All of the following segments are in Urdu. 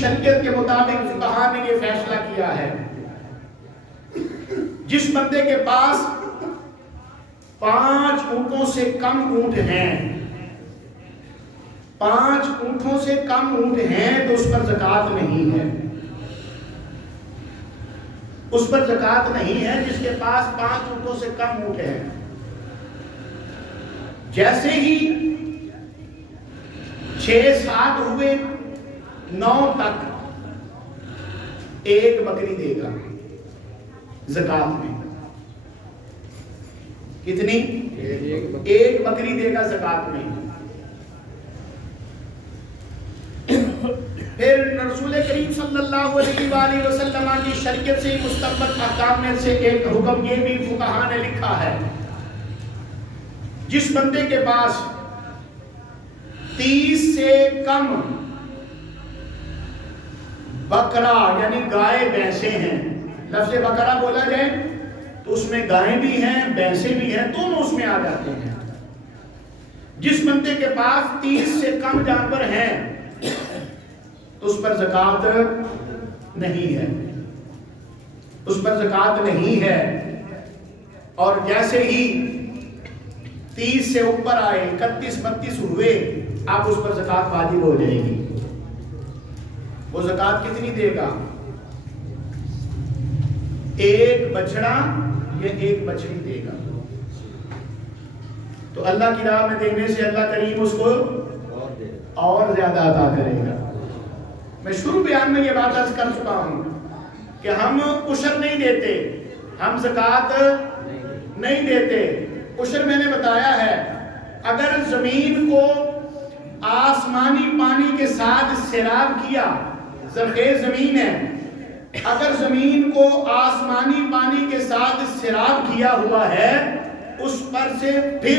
شریعت کے مطابق فقہا نے یہ فیصلہ کیا ہے، جس بندے کے پاس 5 اونٹوں سے کم اونٹ ہیں، 5 اونٹوں سے کم اونٹ ہیں تو اس پر زکوٰۃ نہیں ہے، اس پر زکوٰۃ نہیں ہے جس کے پاس 5 اونٹوں سے کم اونٹ ہیں۔ جیسے ہی 6-7 ہوئے 9 تک ایک بکری دے گا زکوٰۃ میں۔ کتنی؟ ایک بکری دے گا زکوٰۃ میں۔ پھر رسول کریم صلی اللہ علیہ وآلہ وسلم کی شریعت سے مستنبط احکام میں سے ایک حکم یہ بھی فقہا نے لکھا ہے، جس بندے کے پاس 30 سے کم بکرا یعنی گائے بھینسیں ہیں، لفظ بکرا بولا جائے تو اس میں گائیں بھی ہیں بھینسیں بھی ہیں، دونوں اس میں آ جاتے ہیں۔ جس بندے کے پاس 30 سے کم جانور ہیں تو اس پر زکوٰۃ نہیں ہے، اس پر زکوٰۃ نہیں ہے۔ اور جیسے ہی 30 سے اوپر آئے 31-32 ہوئے اب اس پر زکوٰۃ واجب ہو جائے گی۔ وہ زکوٰۃ کتنی دے گا؟ ایک بچڑا یا ایک بچڑی دے گا۔ تو اللہ کی راہ میں دینے سے اللہ کریم اس کو اور زیادہ عطا کرے گا۔ میں شروع بیان میں یہ بات عرض کر چکا ہوں کہ ہم عشر نہیں دیتے، ہم زکوٰۃ نہیں دیتے۔ عشر میں نے بتایا ہے، اگر زمین کو آسمانی پانی کے ساتھ سیراب کیا، زرخیز زمین ہے، اگر زمین کو آسمانی پانی کے ساتھ سیراب کیا ہوا ہے، اس پر سے پھر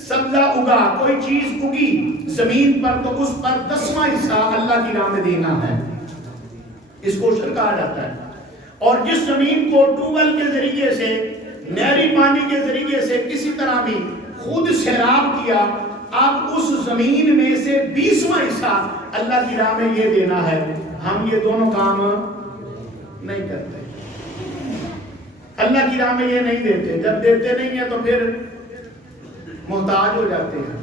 سبزہ اگا، کوئی چیز اگی زمین پر، تو اس پر 10واں حصہ اللہ کی راہ میں دینا ہے، اس کو عشر کہا جاتا ہے۔ اور جس زمین کو ٹیوبویل کے ذریعے سے، نہری پانی کے ذریعے سے کسی طرح بھی خود سیراب کیا، اب اس زمین میں سے 20واں حصہ اللہ کی راہ میں یہ دینا ہے۔ ہم یہ دونوں کام نہیں کرتے، اللہ کی راہ میں یہ نہیں دیتے۔ جب دیتے نہیں ہیں تو پھر محتاج ہو جاتے ہیں،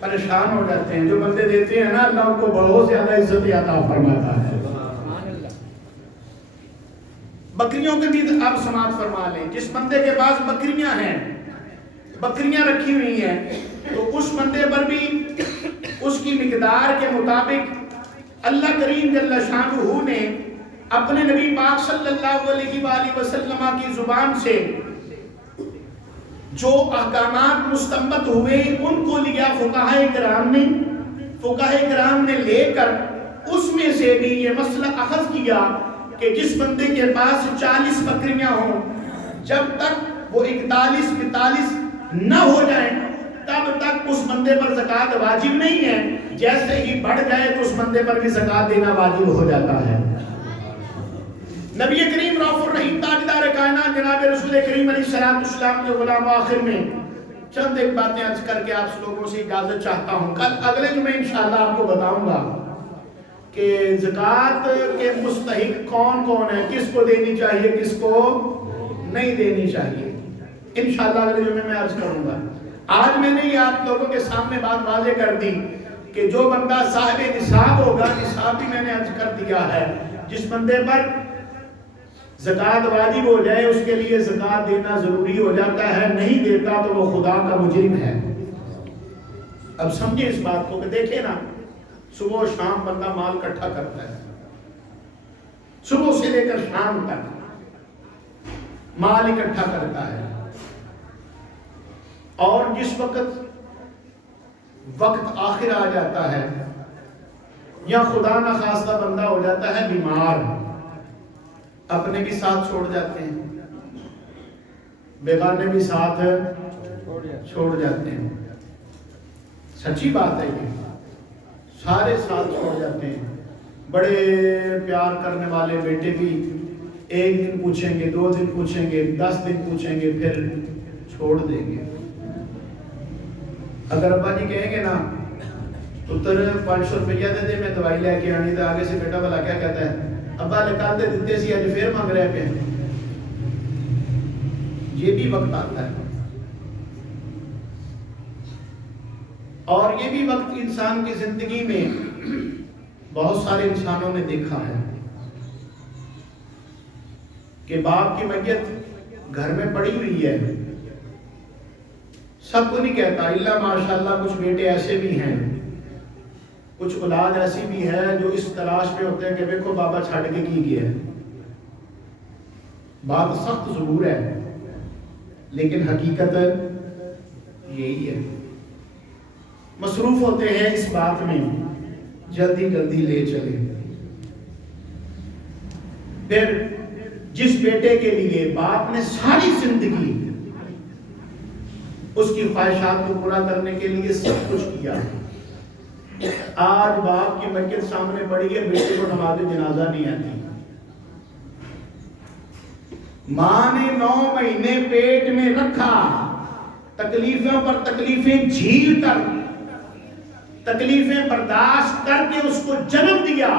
پریشان ہو جاتے ہیں۔ جو بندے دیتے ہیں نا، اللہ ان کو بہت زیادہ عزت عطا فرماتا ہے۔ بکریوں کے بھی آپ سماعت فرما لیں، جس بندے کے پاس بکریاں ہیں، بکریاں رکھی ہوئی ہیں، تو اس بندے پر بھی اس کی مقدار کے مطابق اللہ کریم جل شانہ نے اپنے نبی پاک صلی اللہ علیہ وآلہ وسلم کی زبان سے جو احکامات مستنبط ہوئے ان کو لیا فقہاء کرام نے لے کر اس میں سے بھی یہ مسئلہ اخذ کیا کہ جس بندے کے پاس 40 بکریاں ہوں، جب تک وہ 41-42 نہ ہو جائیں تب تک اس بندے پر زکوٰۃ واجب نہیں ہے۔ جیسے ہی بڑھ جائے تو اس بندے پر بھی زکوٰۃ دینا واجب ہو جاتا ہے۔ نبی کریم رؤوف الرحیم تاجدار کائنات جناب رسول کریم علیہ السلام کے غلام آخر میں چند ایک باتیں عرض کر کے آپ لوگوں سے اجازت چاہتا ہوں۔ کل اگلے جمعے انشاءاللہ آپ کو بتاؤں گا کہ زکوٰۃ کے مستحق کون کون ہے، کس کو دینی چاہیے کس کو نہیں دینی چاہیے، انشاءاللہ اگلے جمعے میں عرض کروں گا۔ آج میں نے یہ آپ لوگوں کے سامنے بات واضح کر دی کہ جو بندہ صاحب نصاب ہوگا، نصاب بھی میں نے عرض کر دیا ہے، جس بندے پر زکوٰۃ واجب ہو جائے اس کے لیے زکوٰۃ دینا ضروری ہو جاتا ہے، نہیں دیتا تو وہ خدا کا مجرم ہے۔ اب سمجھے اس بات کو کہ دیکھیں نا، صبح و شام بندہ مال اکٹھا کرتا ہے، صبح سے لے کر شام تک مال اکٹھا کرتا ہے، اور جس وقت آخر آ جاتا ہے یا خدا نہ خواستہ بندہ ہو جاتا ہے بیمار، اپنے بھی ساتھ چھوڑ جاتے ہیں، بیگانے بھی ساتھ چھوڑ جاتے ہیں۔ سچی بات ہے، یہ سارے ساتھ چھوڑ جاتے ہیں۔ بڑے پیار کرنے والے بیٹے بھی 1 دن پوچھیں گے، 2 دن پوچھیں گے، 10 دن پوچھیں گے، پھر چھوڑ دیں گے۔ اگر ابا جی کہیں گے نا پتر 500 روپیہ دے دے میں دوائی لے کے آنی، تو آگے سے بیٹا بھلا کیا کہتا ہے، ابا نکال دے دیتے سی آج پھر مانگ رہے پہ. یہ بھی وقت آتا ہے، اور یہ بھی وقت انسان کی زندگی میں بہت سارے انسانوں نے دیکھا ہے کہ باپ کی میت گھر میں پڑی ہوئی ہے. سب کو نہیں کہتا، اللہ ماشاءاللہ کچھ بیٹے ایسے بھی ہیں، کچھ اولاد ایسی بھی ہے جو اس تلاش میں ہوتے ہیں کہ دیکھو بابا چھڑ کے کی گیا ہے. بات سخت ضرور ہے لیکن حقیقت یہی ہے. مصروف ہوتے ہیں اس بات میں، جلدی جلدی لے چلے. پھر جس بیٹے کے لیے باپ نے ساری زندگی اس کی خواہشات کو پورا کرنے کے لیے سب کچھ کیا، آج باپ کی میت سامنے پڑی ہے، بیٹے کو نماز جنازہ نہیں آتی. ماں نے 9 مہینے پیٹ میں رکھا، تکلیفوں پر تکلیفیں جھیل کر، تکلیفیں برداشت کر کے اس کو جنم دیا.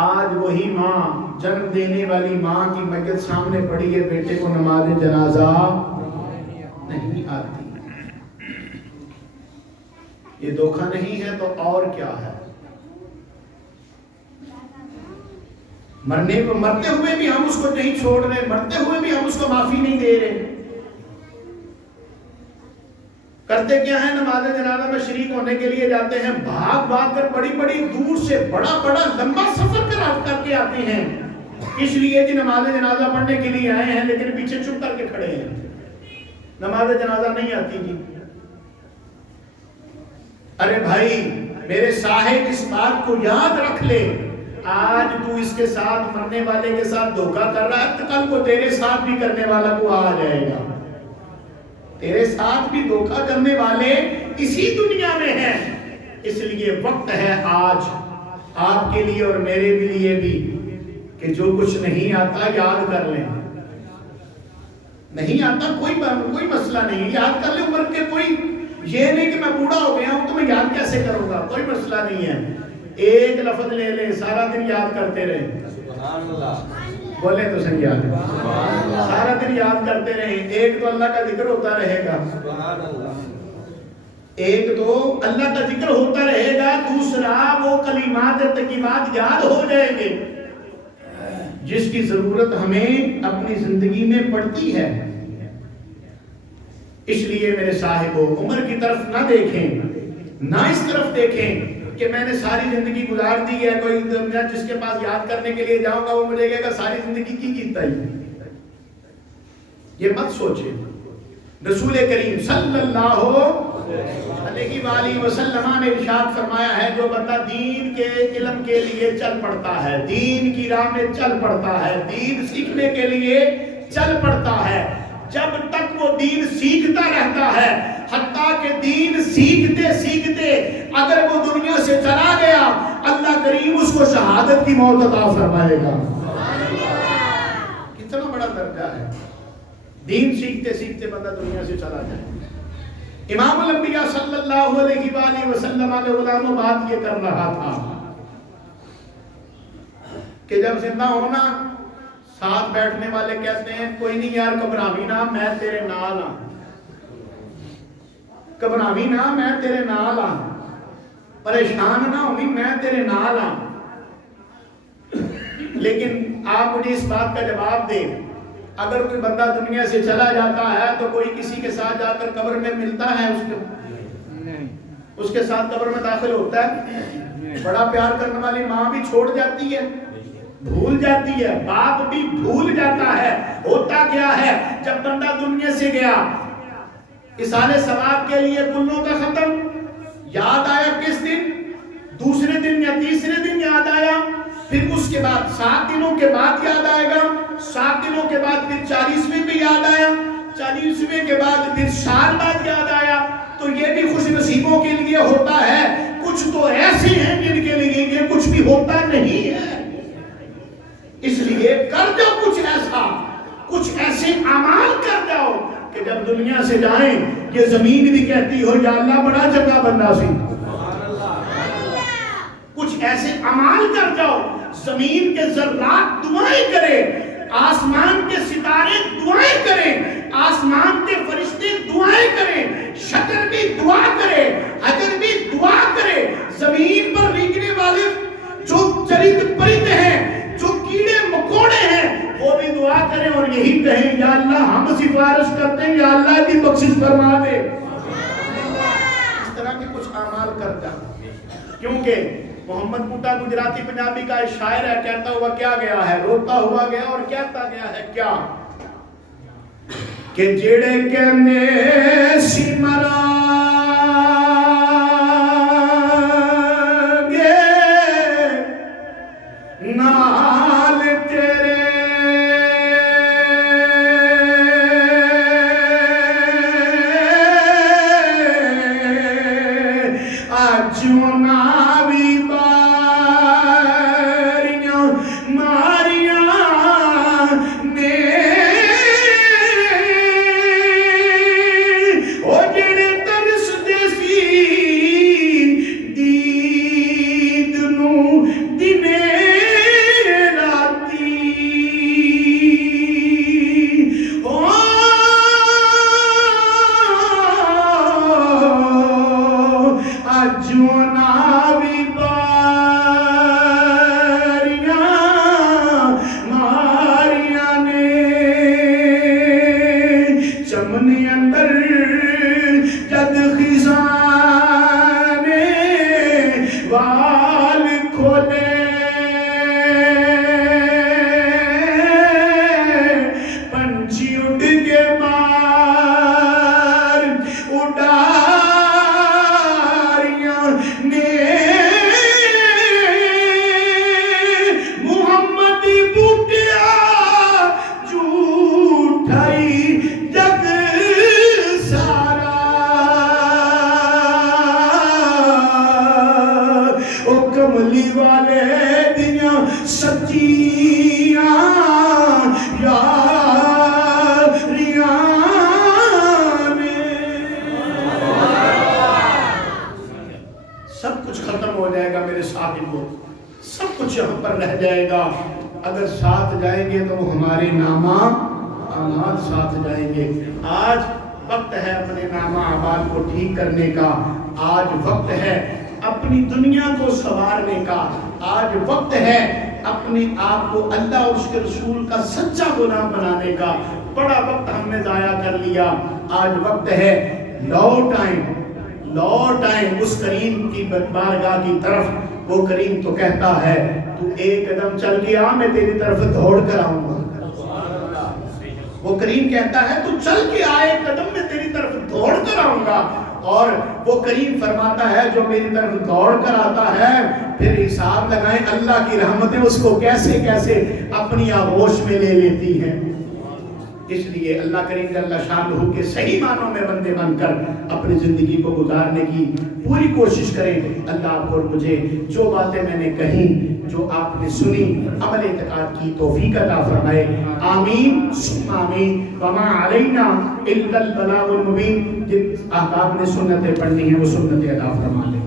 آج وہی ماں، جنم دینے والی ماں کی میت سامنے پڑی ہے، بیٹے کو نماز جنازہ نہیں آتی. یہ دھوکہ نہیں ہے تو اور کیا ہے؟ مرتے ہوئے بھی ہم اس کو نہیں چھوڑ رہے، مرتے ہوئے بھی ہم اس کو معافی نہیں دے رہے. کرتے کیا ہے؟ نماز جنازہ میں شریک ہونے کے لیے جاتے ہیں، بھاگ بھاگ کر بڑی بڑی دور سے بڑا بڑا لمبا سفر کر کے آتے ہیں، اس لیے کہ نماز جنازہ پڑھنے کے لیے آئے ہیں، لیکن پیچھے چپ کر کے کھڑے ہیں. نماز جنازہ نہیں آتی جی. ارے بھائی میرے صاحب اس بات کو یاد رکھ لے، آج تو اس کے ساتھ، مرنے والے کے ساتھ دھوکہ کر رہا ہے، تو کل کو تیرے ساتھ بھی کرنے والا کو آ جائے گا. تیرے ساتھ بھی دھوکہ کرنے والے اسی دنیا میں ہیں. اس لیے وقت ہے آج آپ کے لیے اور میرے لیے بھی کہ جو کچھ نہیں آتا یاد کر لیں. نہیں آتا کوئی مسئلہ نہیں، یاد کر لیں. عمر کے کوئی یہ نہیں کہ میں بوڑھا ہو گیا ہوں تو میں یاد کیسے کروں گا، کوئی مسئلہ نہیں ہے. ایک لفظ لے لیں، سارا دن یاد کرتے رہیں. سبحان اللہ بولے تو صحیح یاد ہے، سارا دن یاد کرتے رہیں. ایک تو اللہ کا ذکر ہوتا رہے گا، ایک تو اللہ کا ذکر ہوتا رہے گا، دوسرا وہ کلمات طیبات یاد ہو جائیں گے جس کی ضرورت ہمیں اپنی زندگی میں پڑتی ہے. اس لیے میرے صاحبوں، عمر کی طرف نہ دیکھیں، نہ اس طرف دیکھیں کہ میں نے ساری زندگی گزار دی ہے، کوئی جس کے پاس یاد کرنے کے لیے جاؤں گا وہ مجھے کہے گا ساری زندگی کی کیتا ہی. یہ مت سوچیں. رسول کریم صلی اللہ علیہ وآلہ وسلم نے ارشاد فرمایا ہے، جو بندہ دین کے علم کے لیے چل پڑتا ہے، دین کی راہ میں چل پڑتا ہے، دین سیکھنے کے لیے چل پڑتا ہے، جب تک وہ دین سیکھتا رہتا ہے، حتیٰ کہ دین سیکھتے سیکھتے اگر وہ دنیا سے چلا گیا، اللہ کریم اس کو شہادت کی موت عطا فرمائے گا. کتنا بڑا درجہ ہے، دین سیکھتے سیکھتے بندہ دنیا سے چلا جائے. امام الانبیاء صلی اللہ علیہ وآلہ وسلم علیہ غلام بات یہ کر رہا تھا کہ جب زندہ ہونا، ساتھ بیٹھنے والے کہتے ہیں کوئی نہیں یار گھبراویں نہ، میں تیرے نال ہاں، گھبراویں نہ، میں تیرے نال ہاں، پریشان نہ ہوئی، میں تیرے نال ہاں. لیکن آپ مجھے اس بات کا جواب دیں، اگر کوئی بندہ دنیا سے چلا جاتا ہے تو کوئی کسی کے ساتھ جا کر قبر میں ملتا ہے، اس کے ساتھ قبر میں داخل ہوتا ہے؟ بڑا پیار کرنے والی ماں بھی چھوڑ جاتی ہے، بھول جاتی ہے، باپ بھی بھول جاتا ہے. ہوتا کیا ہے جب بندہ دنیا سے گیا، اصالِ ثواب کے لیے کلوں کا ختم، یاد آیا کس دن؟ دوسرے دن یا تیسرے دن یاد آیا، پھر اس کے بعد 7 دنوں کے بعد یاد آئے گا، 7 دنوں کے بعد پھر 40ویں پہ یاد آیا، 40ویں کے بعد پھر سال بعد یاد آیا. تو یہ بھی خوش نصیبوں کے لیے ہوتا ہے. کچھ تو ایسے ہیں جن کے لیے یہ کچھ بھی ہوتا نہیں ہے. اس لیے کر جاؤ کچھ ایسا، کچھ ایسے اعمال کر جاؤ کہ جب دنیا سے جائیں یہ زمین بھی کہتی ہو یا اللہ بڑا چنگا بندہ سی. ایسے اعمال کر جاؤ، زمین کے ذرات دعائیں کرے، آسمان کے ستارے دعائیں کریں، آسمان کے فرشتے دعائیں کریں، شجر بھی دعا کرے، حجر بھی دعا کرے، زمین پر ریگنے والے جو چرند پرند ہیں، جو کیڑے مکوڑے ہیں، وہ بھی دعا کریں اور یہی کہیں یا اللہ ہم سفارش کرتے ہیں، یا اللہ کی بخشش فرما دے۔ اس طرح کے کچھ اعمال کرتا، کیونکہ محمد بوٹا گجراتی پنجابی کا ایک شاعر ہے، کہتا ہوا کیا گیا ہے، روتا ہوا گیا اور کہتا گیا ہے کیا کہ جڑے کہنے سی مرا گے نال تیرے آجوں ناوی باریاں ماریاں نے او جڑے ترس دے سی دید نو دنے راتی آجوں ناوی باریاں ماریاں نے چمنی اندر جد خزاں نے وال کھولے پنچھی اڑ کے مار اڈاریاں نے محمد بوٹیا جھوٹائی جگ سارا او کملی والے دیاں سچیاں یاریاں نے سب کچھ ختم ہو جائے گا میرے صاحب کو، سب کچھ یہاں پر رہ جائے گا، اگر ساتھ جائیں گے تو ہمارے نامہ اعمال ساتھ جائیں گے۔ آج وقت ہے اپنے نامہ اعمال کو ٹھیک کرنے کا، آج وقت ہے اپنی دنیا کو سنوارنے کا، آج وقت ہے اپنے آپ کو اللہ اور اس کے رسول کا سچا غلام بنانے کا۔ بڑا وقت ہم نے ضائع کر لیا، آج وقت ہے لوٹ آئیں اس کریم کی بارگاہ کی طرف۔ وہ کریم تو کہتا ہے تو ایک قدم چل کے آ، میں تیری طرف دوڑ کر آؤں گا۔ وہ کریم کہتا ہے تو چل کے آئے قدم میں تیری طرف دوڑ کر آؤں گا، اور وہ کریم فرماتا ہے جو میری طرف دوڑ کر آتا ہے پھر حساب لگائیں اللہ کی رحمتیں اس کو کیسے کیسے اپنی آغوش میں لے لیتی ہیں۔ اس لیے اللہ کریم جل شانہ کے صحیح معنوں میں بندے بن کر اپنی زندگی کو گزارنے کی پوری کوشش کریں۔ اللہ آپ کو اور مجھے جو باتیں میں نے کہیں، جو آپ نے سنی، عمل اعتقاد کی توفیق عطا فرمائے، آمین ثم آمین۔ وما علینا الا البلاغ المبین۔ جن احباب نے سنتیں پڑھنی ہیں وہ سنتیں ادا فرما لیں۔